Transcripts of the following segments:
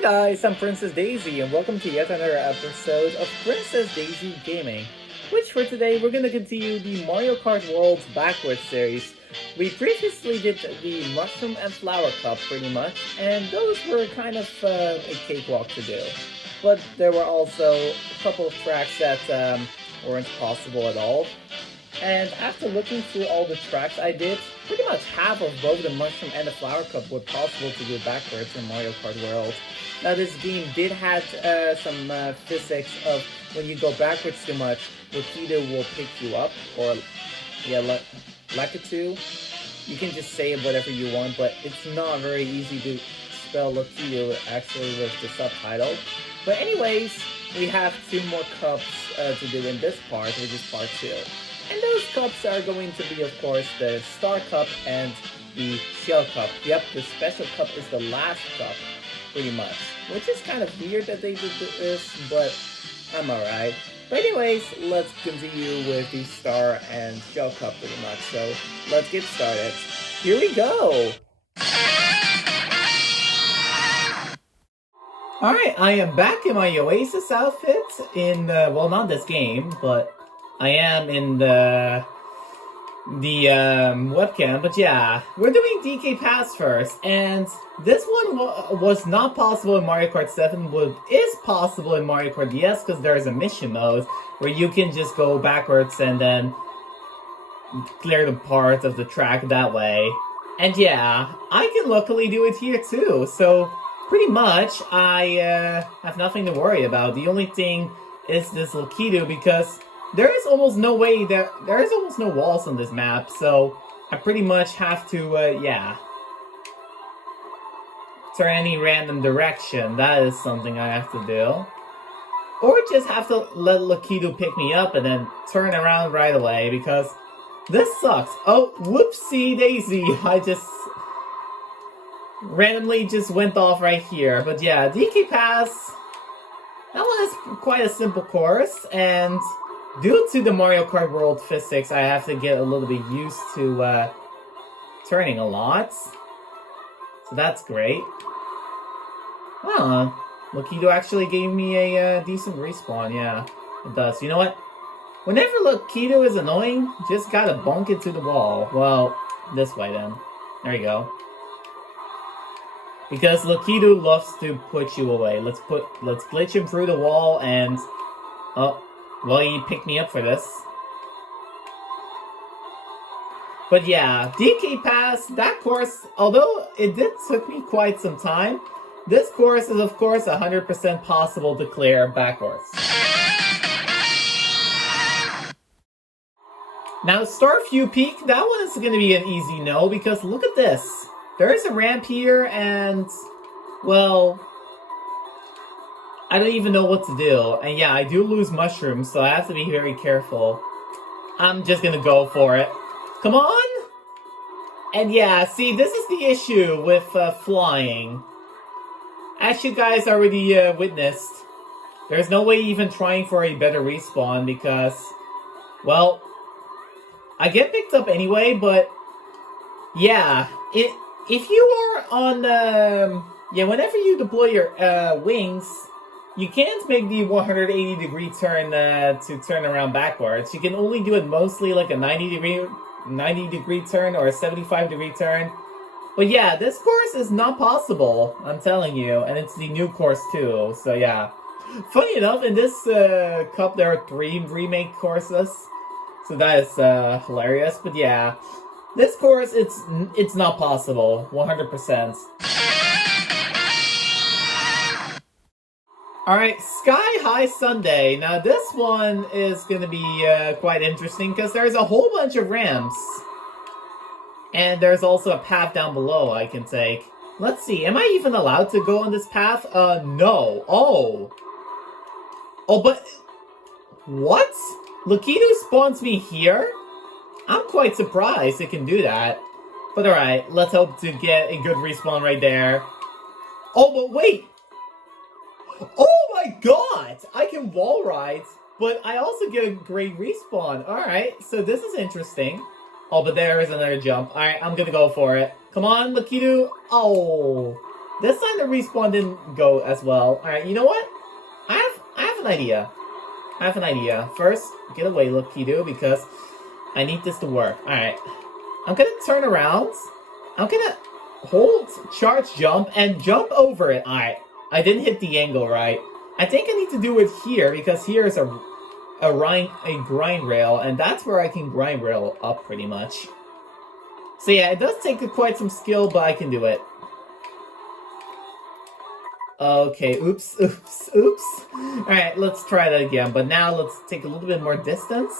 Hi guys, I'm Princess Daisy and welcome to yet another episode of Princess Daisy Gaming. Which for today we're gonna continue the Mario Kart World's Backwards series. We previously did the Mushroom and Flower Cup pretty much, and those were kind of a cakewalk to do. But there were also a couple of tracks that weren't possible at all. And after looking through all the tracks I did, pretty much half of both the Mushroom and the Flower Cup were possible to do backwards in Mario Kart World. Now this game did have some physics of when you go backwards too much, Lakitu will pick you up, or Lakitu. You can just say whatever you want, but it's not very easy to spell Lakitu actually with the subtitle. But anyways, we have 2 more cups to do in this part, which is part 2. And those cups are going to be, of course, the Star Cup and the Shell Cup. Yep, the Special Cup is the last cup, pretty much. Which is kind of weird that they did this, but I'm alright. But anyways, let's continue with the Star and Shell Cup pretty much. So, let's get started. Here we go! Alright, I am back in my Oasis outfit in, well, not this game, but I am in the webcam, but yeah, we're doing DK Pass first, and this one was not possible in Mario Kart 7, but is possible in Mario Kart DS, because there is a mission mode where you can just go backwards and then clear the part of the track that way. And yeah, I can luckily do it here too, so pretty much I have nothing to worry about. The only thing is this Lakitu, because there is almost no way that there is almost no walls on this map, so I pretty much have to, turn any random direction. That is something I have to do. Or just have to let Lakitu pick me up and then turn around right away, because this sucks. Oh, whoopsie daisy, I just randomly just went off right here. But yeah, DK Pass, that one is quite a simple course, and due to the Mario Kart World physics, I have to get a little bit used to turning a lot. So that's great. Huh. Lakitu actually gave me a decent respawn, yeah. It does. You know what? Whenever Lakitu is annoying, just gotta bonk it to the wall. Well, this way then. There you go. Because Lakitu loves to put you away. Let's glitch him through the wall and... Oh. Well, he picked me up for this. But yeah, DK Pass, that course, although it did took me quite some time, this course is of course 100% possible to clear backwards. Now, Starview Peak, that one is going to be an easy no, because look at this. There is a ramp here and, well, I don't even know what to do. And yeah, I do lose mushrooms, so I have to be very careful. I'm just gonna go for it. Come on! And yeah, see, this is the issue with flying. As you guys already witnessed, there's no way even trying for a better respawn because, well, I get picked up anyway, but yeah, if you are on, whenever you deploy your wings, you can't make the 180-degree turn to turn around backwards. You can only do it mostly like a 90-degree turn or a 75-degree turn. But yeah, this course is not possible, I'm telling you. And it's the new course too, so yeah. Funny enough, in this cup there are 3 remake courses. So that is hilarious. But yeah, this course, it's not possible, 100%. Alright, Sky High Sundae. Now this one is going to be quite interesting because there's a whole bunch of ramps. And there's also a path down below I can take. Let's see, am I even allowed to go on this path? No. Oh. Oh, but... What? Lakitu spawns me here? I'm quite surprised it can do that. But alright, let's hope to get a good respawn right there. Oh, but wait! Oh my god! I can wall ride, but I also get a great respawn. Alright, so this is interesting. Oh, but there is another jump. Alright, I'm gonna go for it. Come on, Lakitu. Oh. This time the respawn didn't go as well. Alright, you know what? I have an idea. I have an idea. First, get away, Lukido, because I need this to work. Alright. I'm gonna turn around. I'm gonna hold charge jump and jump over it. Alright. I didn't hit the angle right. I think I need to do it here because here is a grind rail, and that's where I can grind rail up pretty much. So yeah, it does take quite some skill, but I can do it. Okay, oops. Alright, let's try that again, but now let's take a little bit more distance.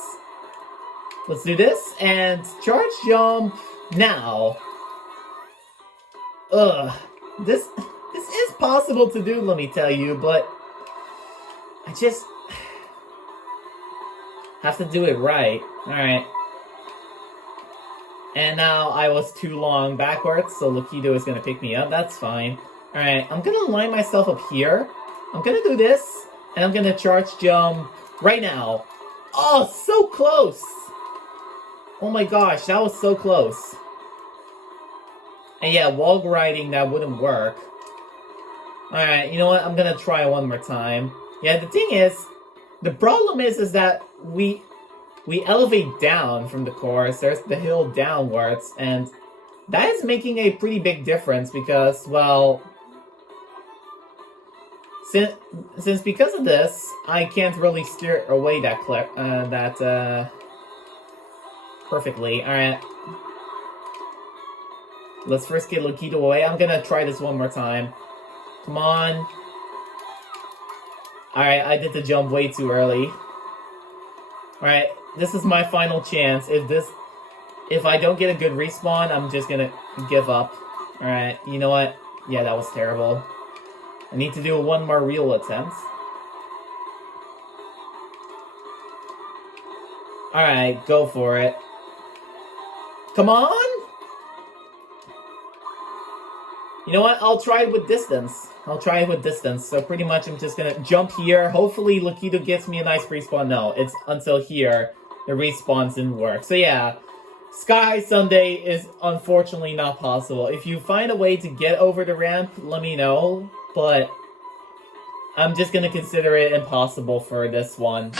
Let's do this, and charge jump now. This is possible to do, let me tell you, but I just have to do it right. Alright. And now I was too long backwards, so Lukido is gonna pick me up. That's fine. Alright, I'm gonna line myself up here. I'm gonna do this, and I'm gonna charge jump right now. Oh, so close! Oh my gosh, that was so close. And yeah, wall gliding, that wouldn't work. Alright, you know what? I'm gonna try one more time. Yeah, the thing is, the problem is that we elevate down from the course. There's the hill downwards, and that is making a pretty big difference because, well, since because of this, I can't really steer away that perfectly. Alright. Let's first get Lukido away. I'm gonna try this one more time. Come on. Alright, I did the jump way too early. Alright, this is my final chance. If I don't get a good respawn, I'm just gonna give up. Alright, you know what? Yeah, that was terrible. I need to do one more real attempt. Alright, go for it. Come on! You know what? I'll try it with distance. So pretty much I'm just gonna jump here. Hopefully Lukido gets me a nice respawn. No, it's until here. The respawns didn't work. So yeah, Sky Sundae is unfortunately not possible. If you find a way to get over the ramp, let me know. But I'm just gonna consider it impossible for this one.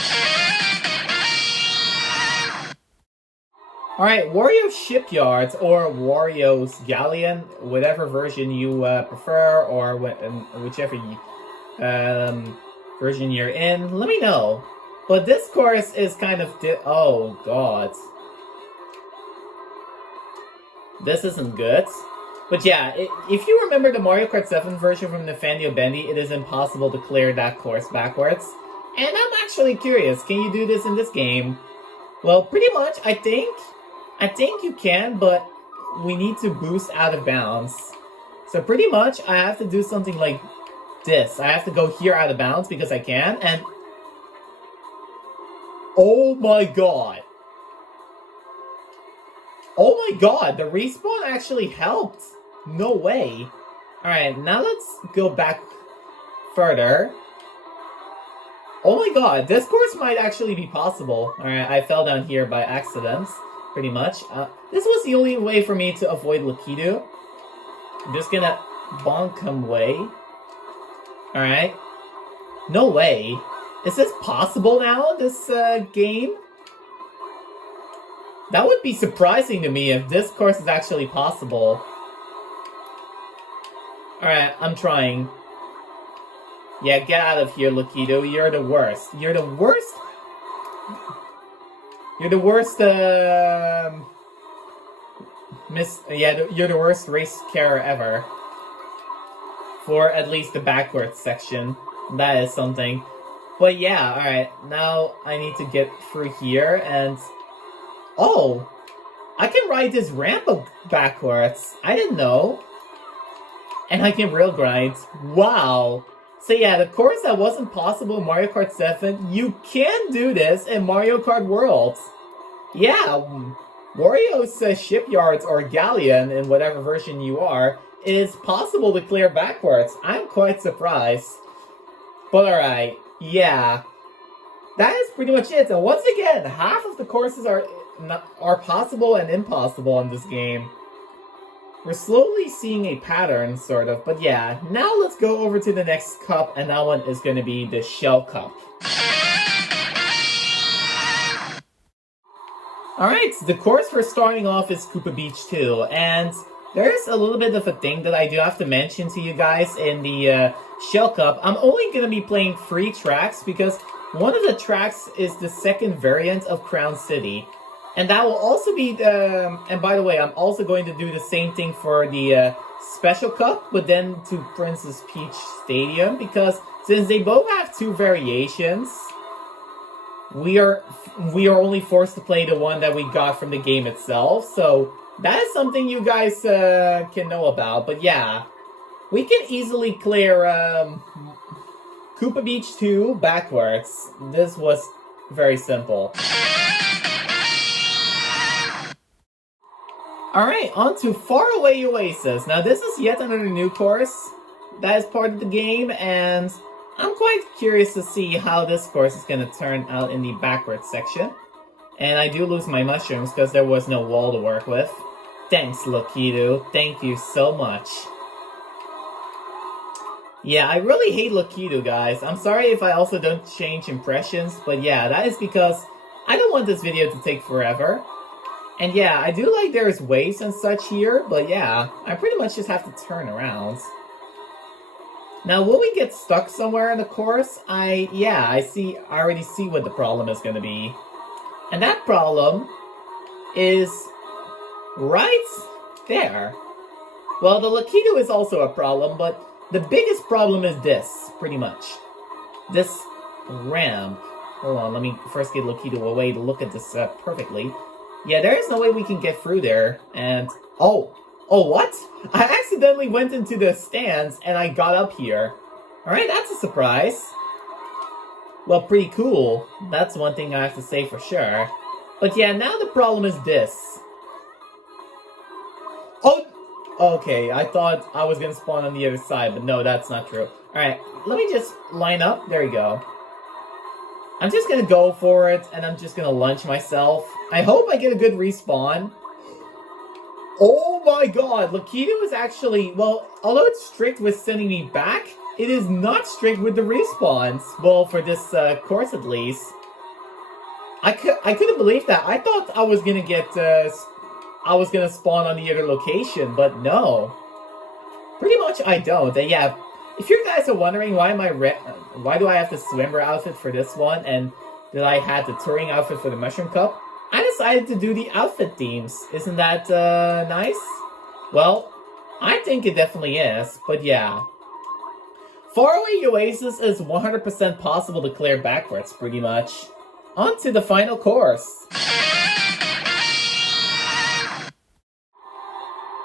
Alright, Wario Shipyard, or Wario's Galleon, whatever version you prefer, or whichever version you're in, let me know. But this course is kind of oh god. This isn't good. But yeah, if you remember the Mario Kart 7 version from Nathaniel Bendy, it is impossible to clear that course backwards. And I'm actually curious, can you do this in this game? Well, pretty much, I think you can, but we need to boost out of bounds. So pretty much, I have to do something like this. I have to go here out of bounds because I can, and... oh my god! Oh my god, the respawn actually helped! No way! Alright, now let's go back further. Oh my god, this course might actually be possible. Alright, I fell down here by accident, pretty much. This was the only way for me to avoid Lukido. I'm just gonna bonk him away. Alright. No way. Is this possible now, this game? That would be surprising to me if this course is actually possible. Alright, I'm trying. Yeah, get out of here, Lukido. You're the worst. You're the worst? You're the worst, you're the worst race carer ever. For at least the backwards section. That is something. But yeah, alright. Now I need to get through here and... oh! I can ride this ramp backwards. I didn't know. And I can rail grind. Wow! So yeah, the course that wasn't possible in Mario Kart 7, you can do this in Mario Kart World. Yeah, Wario's Shipyards or Galleon, in whatever version you are, is possible to clear backwards. I'm quite surprised. But alright, yeah. That is pretty much it. And once again, half of the courses are possible and impossible in this game. we're slowly seeing a pattern, sort of. But yeah, now let's go over to the next cup, and that one is going to be the Shell Cup. Alright, the course for starting off is Koopa Beach 2, and there's a little bit of a thing that I do have to mention to you guys in the Shell Cup. I'm only going to be playing 3 tracks, because one of the tracks is the second variant of Crown City. And that will also be, and by the way, I'm also going to do the same thing for the Special Cup, but then to Princess Peach Stadium, because since they both have 2 variations, we are only forced to play the one that we got from the game itself, so that is something you guys can know about. But yeah, we can easily clear Koopa Beach 2 backwards. This was very simple. Alright, on to Faraway Oasis. Now this is yet another new course that is part of the game, and I'm quite curious to see how this course is going to turn out in the backwards section. And I do lose my mushrooms because there was no wall to work with. Thanks, Lokido. Thank you so much. Yeah, I really hate Lokido, guys. I'm sorry if I also don't change impressions, but yeah, that is because I don't want this video to take forever. And yeah, I do like there's waves and such here, but yeah, I pretty much just have to turn around. Now, will we get stuck somewhere in the course? I already see what the problem is going to be. And that problem is right there. Well, the Lokido is also a problem, but the biggest problem is this, pretty much. This ramp. Hold on, let me first get Lokido away to look at this perfectly. Yeah, there is no way we can get through there, and... Oh, what? I accidentally went into the stands, and I got up here. Alright, that's a surprise. Well, pretty cool. That's one thing I have to say for sure. But yeah, now the problem is this. Oh! Okay, I thought I was gonna spawn on the other side, but no, that's not true. Alright, let me just line up. There we go. I'm just gonna go for it, and I'm just gonna launch myself. I hope I get a good respawn. Oh my god, Lokido is actually, well, although it's strict with sending me back, it is not strict with the respawns. Well, for this course at least. I couldn't believe that. I thought I was gonna get, I was gonna spawn on the other location, but no. Pretty much I don't. And yeah, if you guys are wondering why do I have the swimmer outfit for this one, and that I had the touring outfit for the Mushroom Cup, I decided to do the outfit themes. Isn't that nice? Well, I think it definitely is, but yeah. Faraway Oasis is 100% possible to clear backwards, pretty much. On to the final course.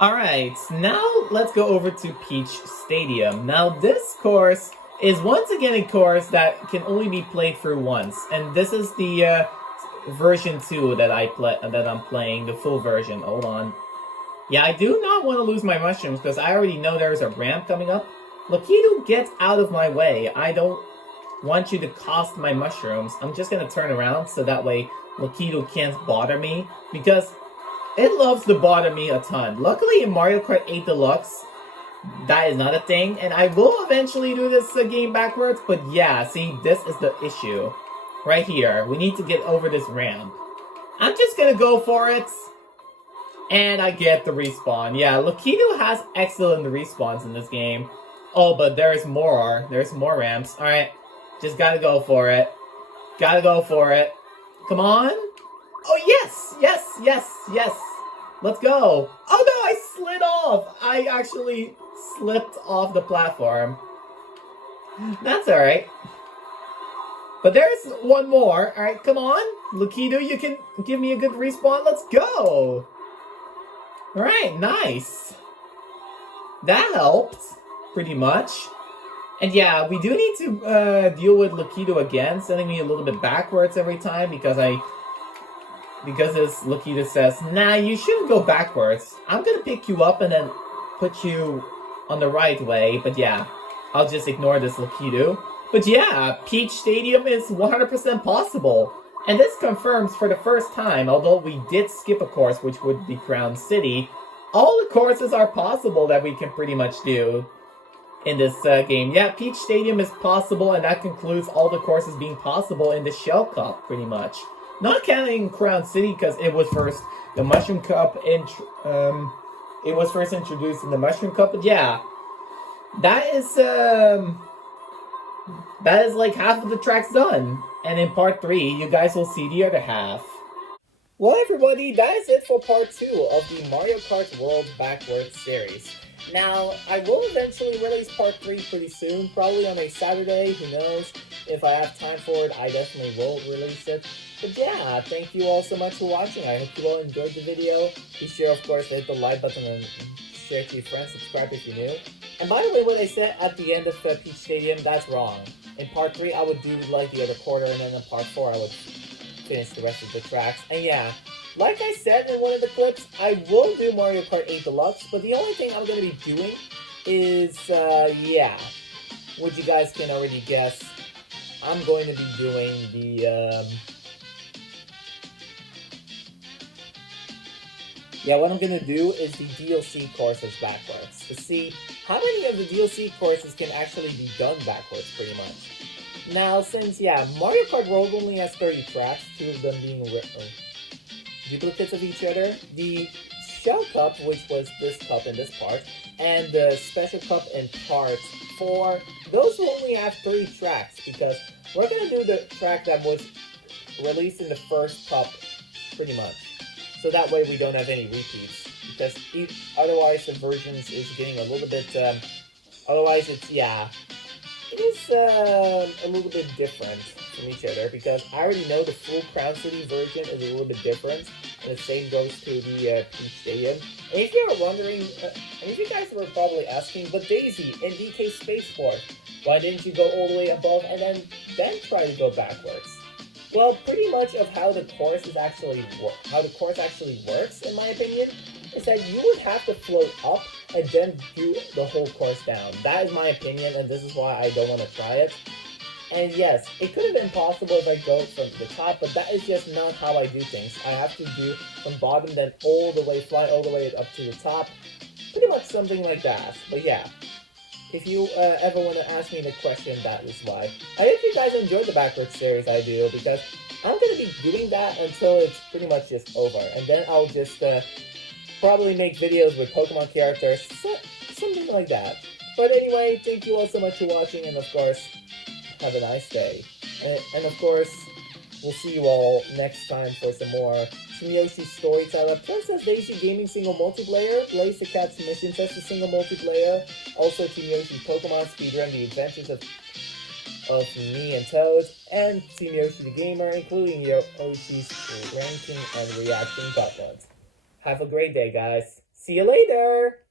Alright, now let's go over to Peach Stadium. Now this course is once again a course that can only be played through once. And this is the version 2 that I'm playing, the full version. Hold on. Yeah, I do not want to lose my mushrooms because I already know there's a ramp coming up. Lokido, get out of my way. I don't want you to cost my mushrooms. I'm just going to turn around so that way Lokido can't bother me, because it loves to bother me a ton. Luckily in Mario Kart 8 Deluxe, that is not a thing, and I will eventually do this game backwards, but yeah, see, this is the issue. Right here, we need to get over this ramp. I'm just gonna go for it, and I get the respawn. Yeah, Lokido has excellent respawns in this game. Oh, but there's more ramps. Alright, just gotta go for it. Gotta go for it. Come on! Oh, yes! Let's go! Oh no, I slid off! I actually slipped off the platform. That's alright. But there's one more. Alright, come on. Lokido, you can give me a good respawn. Let's go! Alright, nice. That helped, pretty much. And yeah, we do need to deal with Lokido again, sending me a little bit backwards every time, because as Lokido says, nah, you shouldn't go backwards. I'm gonna pick you up and then put you on the right way, but yeah, I'll just ignore this Lokido. But yeah, Peach Stadium is 100% possible. And this confirms for the first time, although we did skip a course, which would be Crown City, all the courses are possible that we can pretty much do in this game. Yeah, Peach Stadium is possible, and that concludes all the courses being possible in the Shell Cup, pretty much. Not counting Crown City, because it was first the Mushroom Cup, it was first introduced in the Mushroom Cup, but yeah, that is like half of the tracks done. And in part 3, you guys will see the other half. Well, everybody, that is it for part 2 of the Mario Kart World Backwards series. Now, I will eventually release part 3 pretty soon, probably on a Saturday, who knows. If I have time for it, I definitely will release it. But yeah, thank you all so much for watching. I hope you all enjoyed the video. Be sure, of course, to hit the like button and share it to your friends, subscribe if you're new. And by the way, what I said at the end of Peach Stadium, that's wrong. In part 3, I would do like the other quarter, and then in part 4, I would finish the rest of the tracks. And yeah, like I said in one of the clips, I will do Mario Kart 8 Deluxe, but the only thing I'm going to be doing is, yeah, which you guys can already guess, I'm going to be doing the, yeah, what I'm going to do is the DLC courses backwards, to see how many of the DLC courses can actually be done backwards, pretty much. Now, since, yeah, Mario Kart World only has 30 tracks, 2 of them being duplicates of each other, the Shell Cup, which was this cup in this part, and the Special Cup in part 4, those will only have 30 tracks, because we're going to do the track that was released in the first cup, pretty much. So that way we don't have any repeats, because otherwise the versions is getting a little bit, otherwise it's, yeah, it is a little bit different from each other, because I already know the full Crown City version is a little bit different, and the same goes to the Peach Stadium. And if you were wondering, and if you guys were probably asking, but Daisy in DK Spaceport, why didn't you go all the way above and then try to go backwards? Well, pretty much of how the course is actually works, in my opinion, is that you would have to float up and then do the whole course down. That is my opinion, and this is why I don't want to try it. And yes, it could have been possible if I go from the top, but that is just not how I do things. I have to do from bottom, then fly all the way up to the top. Pretty much something like that. But yeah, if you ever want to ask me the question, that is why. I hope you guys enjoyed the backwards series I do, because I'm going to be doing that until it's pretty much just over. And then I'll just probably make videos with Pokemon characters, something like that. But anyway, thank you all so much for watching, and of course, have a nice day. And of course, we'll see you all next time for some more Team Yoshi Storyteller, Princess Daisy Gaming Single Multiplayer, Blaze the Cat's Mission Test Single Multiplayer, also Team Yoshi Pokemon Speedrun The Adventures of me and Toad, and Team Yoshi the Gamer, including Yoshi's ranking and reaction buttons. Have a great day, guys. See you later!